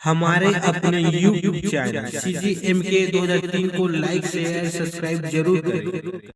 हमारे अपने YouTube channel CGMK 2003 को लाइक शेयर सब्सक्राइब जरूर करें।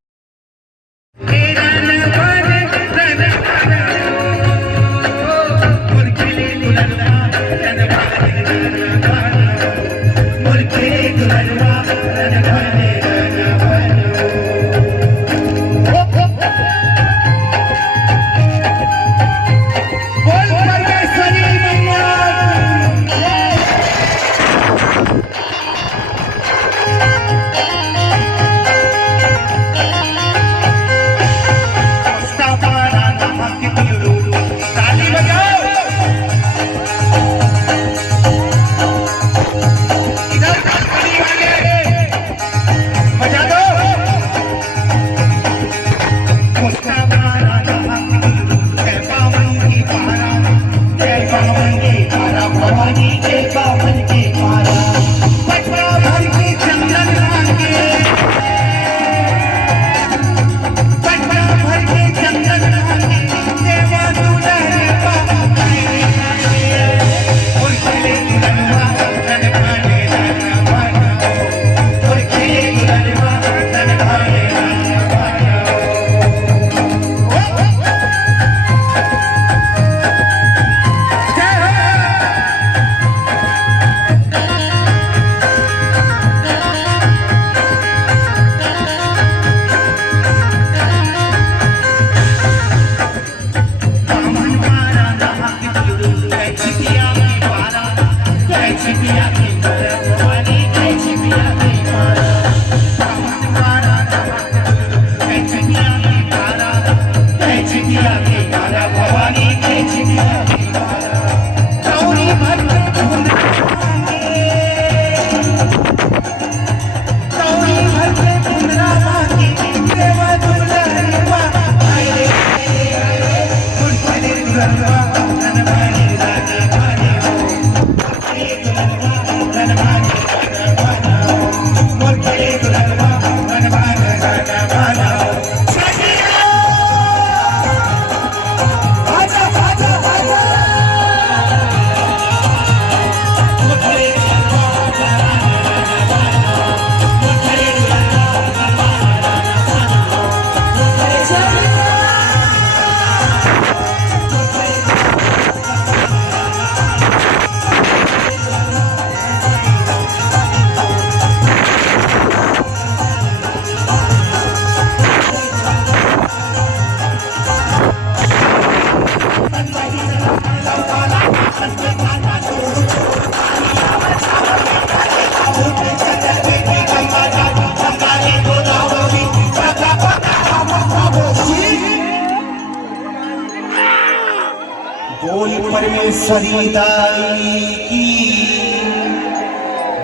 बोल परमेश्वरी दाई की,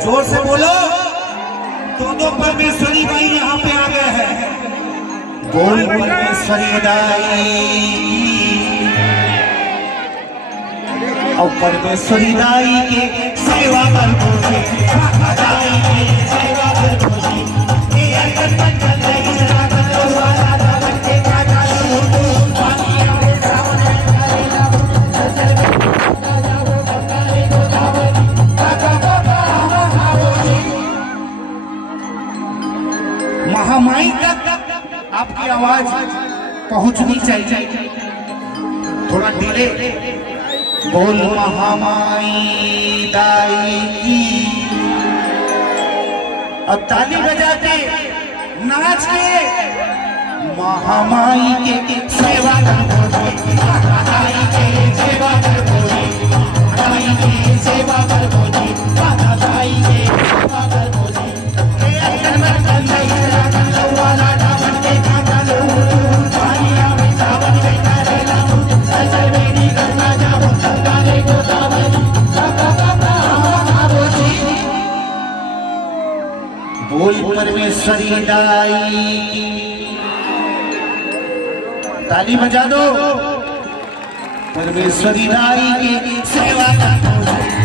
जोर से बोलो। दो परमेश्वरी भाई यहाँ पे आ गए हैं। बोल परमेश्वरी दाई की, और परमेश्वरी दाई के सेवा कर दाई के सेवा कर महामाई तक आपकी आवाज पहुंचनी चाहिए, थोड़ा डिले। बोल महामाई दाई की, अब ताली बजा के नाच के महामाई के सेवा करो, दाई के सेवा करो, दाई के सेवा करो, दाई के सेवा करो। बोल परमेश्वरी दाई की, ताली बजा दो। परमेश्वरी दाई की सेवा करो।